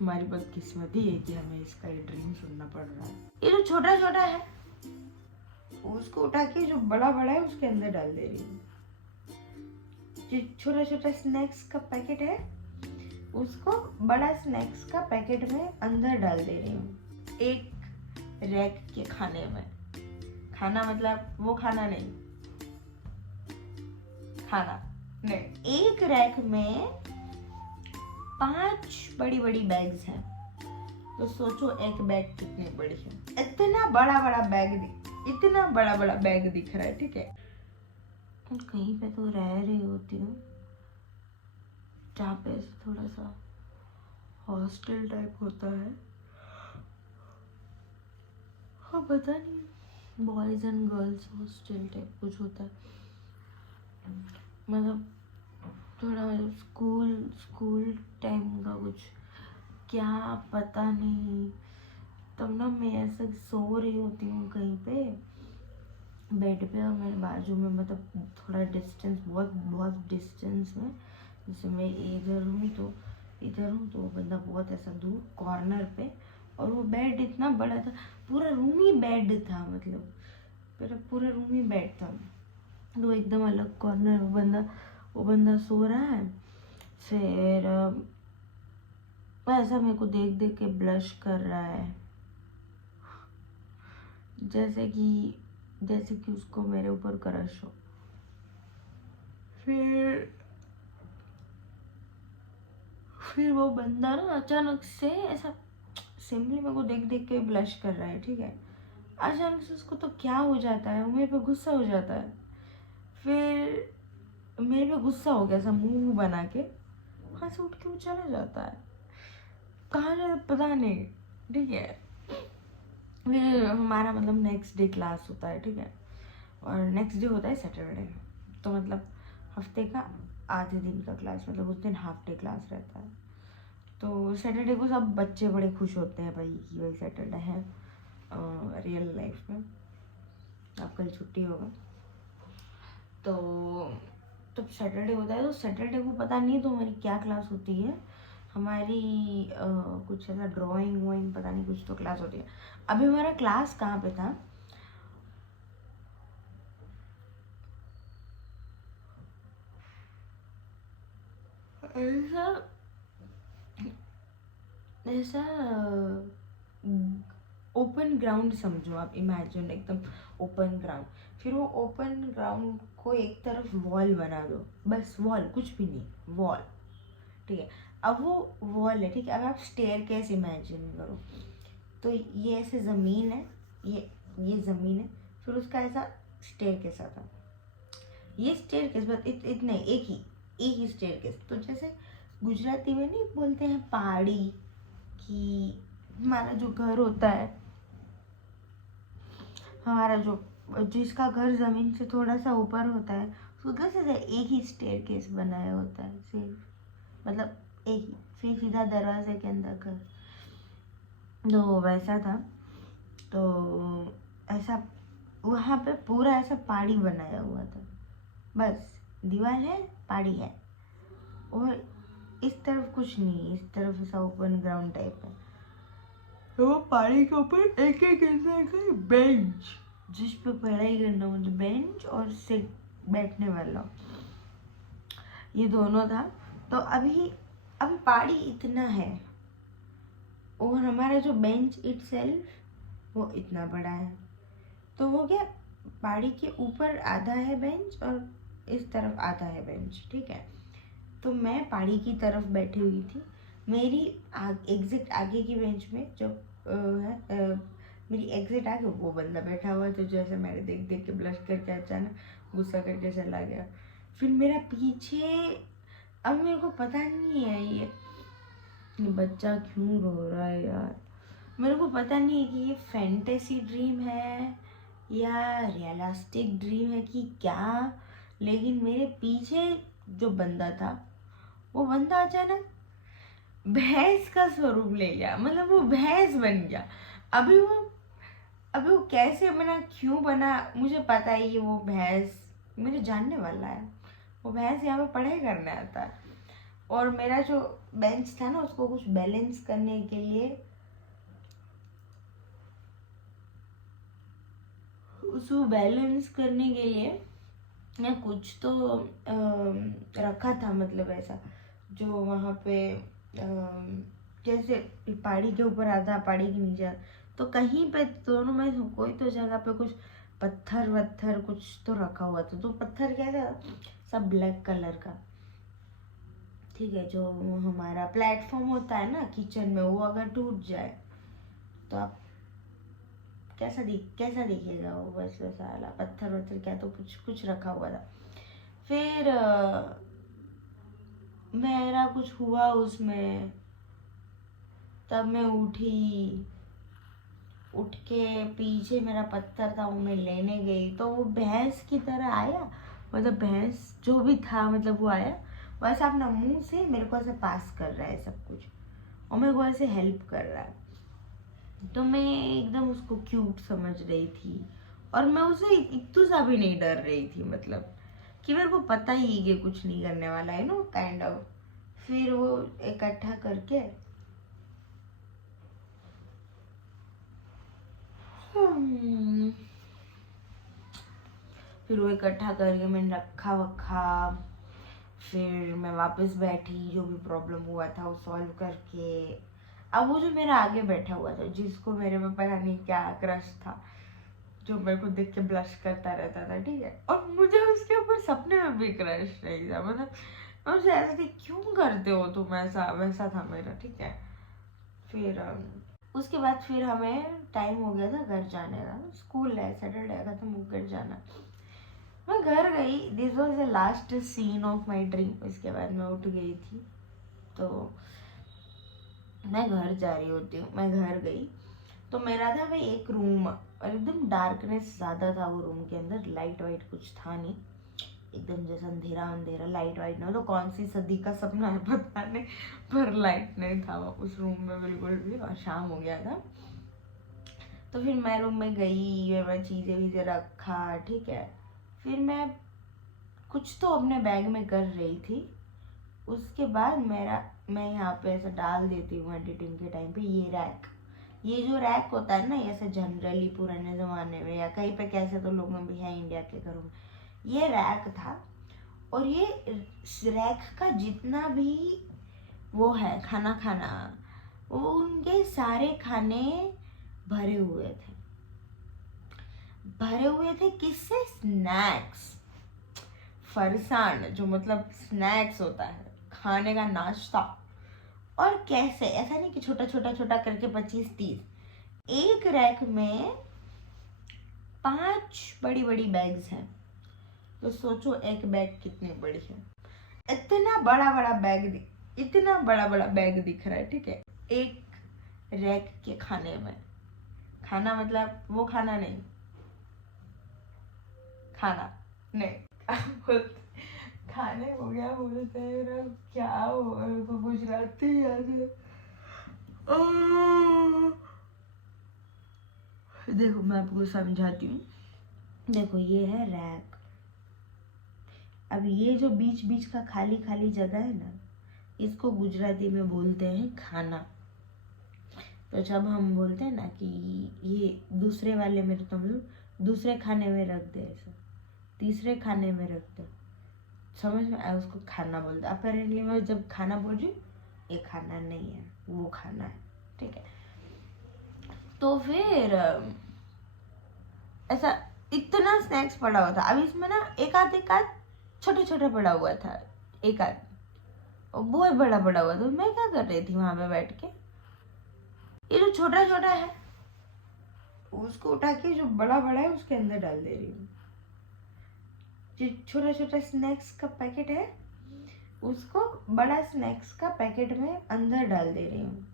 हमारी बदकिस्मती है कि हमें इसका ये ड्रीम सुनना पड़ रहा है। ये जो छोटा छोटा है उसको उठा के जो बड़ा बड़ा है उसके अंदर डाल दे रही हूँ। जो छोटा छोटा स्नैक्स का पैकेट है उसको बड़ा स्नैक्स का पैकेट में अंदर डाल दे रही हूँ, एक रैक के खाने में। खाना मतलब वो खाना नहीं, खाना नहीं, एक रैक में 5 बड़ी बड़ी बैग्स हैं। तो सोचो एक बैग कितनी बड़ी है। इतना बड़ा बड़ा बैग दिख रहा है, ठीक है। कहीं पे तो रह रही होती हूँ जहाँ पे थोड़ा सा हॉस्टल टाइप होता है। हाँ पता नहीं, boys and girls hostel type कुछ होता है, मतलब थोड़ा स्कूल टाइम का कुछ, क्या पता नहीं। तब ना मैं ऐसे सो रही होती हूँ कहीं पे बेड पे और मेरे बाजू में, मतलब थोड़ा डिस्टेंस, बहुत डिस्टेंस में, जैसे मैं इधर हूँ तो वो बंदा बहुत ऐसा दूर कॉर्नर पे, और वो बेड इतना बड़ा था, पूरा रूम ही बेड था, मतलब मेरा पूरा रूम ही बेड था। तो एकदम अलग कॉर्नर वो बंदा सो रहा है। फिर ऐसा मेरे को देख के ब्लश कर रहा है, जैसे कि उसको मेरे ऊपर क्रश हो। फिर वो बंदा ना अचानक से ऐसा सिंपली मेरे को देख के ब्लश कर रहा है, ठीक है। अचानक से उसको तो क्या हो जाता है, वो मेरे पे गुस्सा हो जाता है। फिर मेरे पे गुस्सा हो गया, ऐसा मुंह बना के वहाँ से उठ के वो चला जाता है, कहाँ जाता पता नहीं, ठीक है। फिर हमारा मतलब नेक्स्ट डे क्लास होता है, ठीक है, और नेक्स्ट डे होता है सैटरडे। तो मतलब हफ्ते का आधे दिन का क्लास, मतलब उस दिन हाफ डे क्लास रहता है। तो सैटरडे को सब बच्चे बड़े खुश होते हैं भाई कि भाई सैटरडे है रियल लाइफ में, अब कल छुट्टी होगा। तो जब सैटरडे होता है तो सैटरडे को पता नहीं तो हमारी क्या क्लास होती है, हमारी कुछ ऐसा ड्राइंग वाइंग पता नहीं कुछ तो क्लास होती है। अभी हमारा क्लास कहाँ पे था, ऐसा ऐसा ओपन ग्राउंड समझो आप, इमेजिन एकदम ओपन ग्राउंड। फिर वो ओपन ग्राउंड को एक तरफ वॉल बना दो, बस वॉल, कुछ भी नहीं, वॉल, ठीक है। अब वो वॉल है, ठीक है। अब आप स्टेयर केस इमेजिन करो, तो ये ऐसे ज़मीन है, ये ज़मीन है, फिर उसका ऐसा स्टेयर केस आता है, ये स्टेयर केस बस इतने एक ही स्टेयर केस। तो जैसे गुजराती में नहीं बोलते हैं पहाड़ी, कि हमारा जो घर होता है, हमारा जो जिसका घर ज़मीन से थोड़ा सा ऊपर होता है, उधर से एक ही स्टेयर केस बनाया होता है सिर्फ, मतलब एक ही, फिर सीधा दरवाजे के अंदर घर। तो वैसा था। तो ऐसा वहाँ पे पूरा ऐसा पहाड़ी बनाया हुआ था, बस दीवार है, पहाड़ी है, और इस तरफ कुछ नहीं, इस तरफ ऐसा ओपन ग्राउंड टाइप है। तो वो पहाड़ी के ऊपर एक इंसान का बेंच, जिस पे पढ़ाई करना हो, तो बेंच और सिट बैठने वाला, ये दोनों था। तो अभी पहाड़ी इतना है, और हमारा जो बेंच इटसेल्फ वो इतना बड़ा है। तो हो गया, पहाड़ी के ऊपर आधा है बेंच और इस तरफ आधा है बेंच, ठीक है। तो मैं पहाड़ी की तरफ बैठी हुई थी, मेरी एग्जिट आगे की बेंच में जो मेरी एग्जिट आगे वो बंदा बैठा हुआ था, जैसे मैंने देख के ब्लश करके अचानक गुस्सा करके चला गया। फिर मेरा पीछे, अब मेरे को पता नहीं है ये बच्चा क्यों रो रहा है यार, मेरे को पता नहीं है कि ये फैंटेसी ड्रीम है या रियलिस्टिक ड्रीम है कि क्या, लेकिन मेरे पीछे जो बंदा था वो बंदा अचानक भैंस का स्वरूप ले लिया, मतलब वो भैंस बन गया। अभी वो कैसे बना, क्यों बना, मुझे पता है ये वो भैंस मेरे जानने वाला है, वो भैंस यहाँ पे पढ़ाई करने आता है। और मेरा जो बेंच था ना, उसको कुछ बैलेंस करने के लिए, उसको बैलेंस करने के लिए मैं कुछ तो रखा था, मतलब ऐसा जो वहाँ पे जैसे पहाड़ी के ऊपर आता, पहाड़ी के नीचे आता, तो कहीं पे दोनों में कोई तो जगह पे कुछ पत्थर वत्थर कुछ तो रखा हुआ था। तो पत्थर क्या था, सब ब्लैक कलर का, ठीक है। जो हमारा प्लेटफॉर्म होता है ना किचन में, वो अगर टूट जाए तो आप कैसा दिखेगा वो, बस वैसा वाला पत्थर वत्थर क्या तो कुछ कुछ रखा हुआ था। फिर मेरा कुछ हुआ उसमें, तब मैं उठ के पीछे मेरा पत्थर था वो मैं लेने गई, तो वो भैंस की तरह आया, मतलब भैंस जो भी था, मतलब वो आया वैसे अपना मुंह से मेरे को ऐसे पास कर रहा है सब कुछ, और मेरे को ऐसे हेल्प कर रहा है। तो मैं एकदम उसको क्यूट समझ रही थी, और मैं उसे इतू सा भी नहीं डर रही थी, मतलब कि मेरे को पता ही है कि कुछ नहीं करने वाला है, नो काइंड ऑफ। फिर वो इकट्ठा करके हम्म, फिर वो इकट्ठा करके मैंने रखा वखा। फिर मैं वापस बैठी, जो भी प्रॉब्लम हुआ था वो सॉल्व करके। अब वो जो मेरा आगे बैठा हुआ था, जिसको मेरे में पता नहीं क्या क्रश था, जो मेरे को देख के ब्लश करता रहता था, ठीक है, और मुझे उसके ऊपर सपने में भी क्रश नहीं था, मतलब मैं उसे ऐसे थी, क्यों करते हो तुम ऐसा, वैसा था मेरा, ठीक है। फिर उसके बाद फिर हमें टाइम हो गया था घर जाने का, स्कूल है, सैटरडे का, तो मुझे घर जाना। मैं घर गई, this was the last scene of my dream. इसके बाद मैं उठ गई थी, तो मैं घर जा रही होती हूँ, मैं घर गई तो मेरा था भाई एक रूम, और एकदम डार्कनेस ज़्यादा था वो रूम के अंदर, लाइट वाइट कुछ था नहीं, एकदम जैसा अंधेरा अंधेरा, लाइट वाइट नहीं, तो कौन सी सदी का सपना है पता नहीं, पर लाइट नहीं था उस रूम में बिल्कुल भी, और शाम हो गया था। तो फिर मैं रूम में गई, मैं चीज़ें वीज़ें रखा, ठीक है। फिर मैं कुछ तो अपने बैग में कर रही थी। उसके बाद मैं यहाँ पे ऐसा डाल देती हूँ एडिटिंग के टाइम पे, ये जो रैक होता है ना, ऐसे जनरली पुराने ज़माने में या कहीं पे कैसे तो लोगों में भी है इंडिया के घरों में, ये रैक था। और ये रैक का जितना भी वो है खाना, वो उनके सारे खाने भरे हुए थे, किससे, स्नैक्स, फरसान, जो मतलब स्नैक्स होता है, खाने का नाश्ता। और कैसे, ऐसा नहीं कि छोटा छोटा छोटा करके 25-30, एक रैक में 5 बड़ी बड़ी बैग्स हैं। तो सोचो एक बैग कितनी बड़ी है, इतना बड़ा बड़ा बैग दिख रहा है, ठीक है, एक रैक के खाने में। खाना मतलब वो खाना नहीं, खाना नहीं खाने हो गया बोलते हैं, क्या हो तो गुजराती याद है। देखो मैं आपको समझाती हूँ, देखो ये है रैक। अब ये जो बीच बीच का खाली खाली जगह है ना, इसको गुजराती में बोलते हैं खाना। तो जब हम बोलते हैं ना कि ये दूसरे वाले में, तो मतलब दूसरे खाने में रख दे, ऐसा तीसरे खाने में रख दे, समझ में आया, उसको खाना बोलते हैं। अपेरेंटली मैं जब खाना बोल रही हूँ, ये खाना नहीं है, वो खाना है, ठीक है। तो फिर ऐसा इतना स्नैक्स पड़ा हुआ था। अब इसमें ना एक आध छोटे छोटे पड़ा हुआ था, एक आध बहुत बड़ा पड़ा हुआ था। मैं क्या कर रही थी वहां पे बैठ के, ये जो छोटा छोटा है उसको उठा के जो बड़ा बड़ा है उसके अंदर डाल दे रही हूँ। जो छोटा छोटा स्नैक्स का पैकेट है उसको बड़ा स्नैक्स का पैकेट में अंदर डाल दे रही हूँ।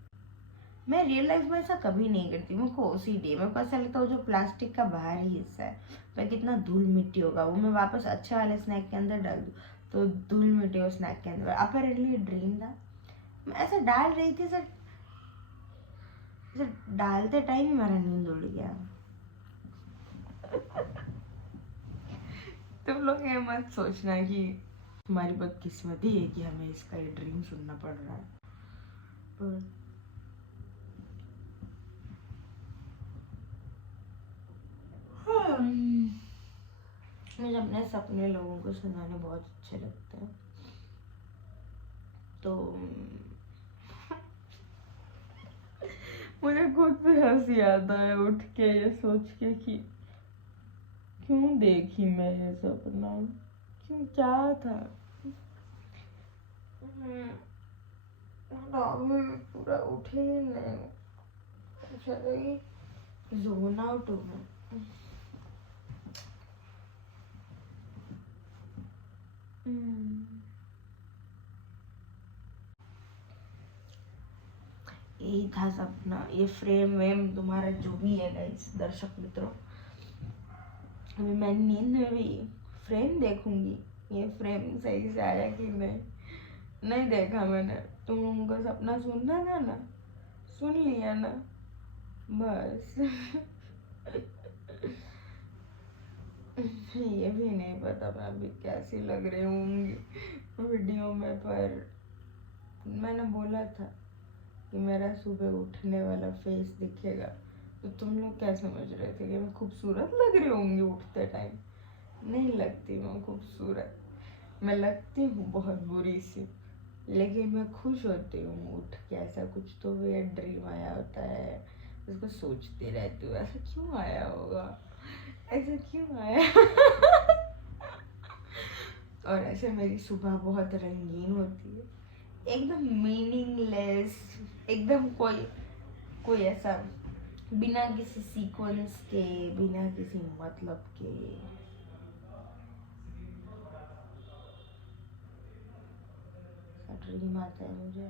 मैं रियल लाइफ में ऐसा कभी नहीं करती, मेरे को ओसीडी है। मेरे को ऐसा लगता है जो प्लास्टिक का बाहरी हिस्सा है, मैं कितना धूल मिट्टी होगा, वो मैं वापस अच्छे वाले स्नैक के अंदर डाल दूँ तो धूल मिट्टी हो स्नैक के अंदर। अपेरेंटली ड्रीम था, मैं ऐसा डाल रही थी, सर डालते टाइम ही मेरा नींद उड़ गया। तुम लोग ये मत सोचना कि हमारी बदकिस्मती है कि हमें इसका ये ड्रीम सुनना पड़ रहा है। पर मुझे अपने सपने लोगों को सुनाने बहुत अच्छे लगते हैं। तो मुझे खुद पे हंसी आता है उठ के ये सोच के कि क्यों देखी मैं ये सपना, क्यों, क्या था। राहुल पूरा उठे ही नहीं, जोन आउट हो गया। यही था सपना। ये फ्रेम वेम तुम्हारा जो भी है गाइस, दर्शक मित्रों, अभी मैं नींद में भी फ्रेम देखूंगी, ये फ्रेम सही से आया कि नहीं देखा मैंने। तुम लोगों को सपना सुनना था ना, सुन लिया ना, बस। ये भी नहीं पता मैं अभी कैसी लग रही होंगी वीडियो में, पर मैंने बोला था कि मेरा सुबह उठने वाला फेस दिखेगा, तो तुम लोग क्या समझ रहे थे कि मैं खूबसूरत लग रही होंगी उठते टाइम? नहीं लगती मैं खूबसूरत, मैं लगती हूँ बहुत बुरी सी, लेकिन मैं खुश होती हूँ उठ के। ऐसा कुछ तो वेयर ड्रीम आया होता है, उसको सोचती रहती हूँ ऐसा क्यों आया होगा, ऐसा क्यों आया। और ऐसे मेरी सुबह बहुत रंगीन होती है, एकदम मीनिंगलेस, एकदम कोई ऐसा बिना किसी सीक्वेंस के, बिना किसी मतलब के। ड्रीम आता है मुझे।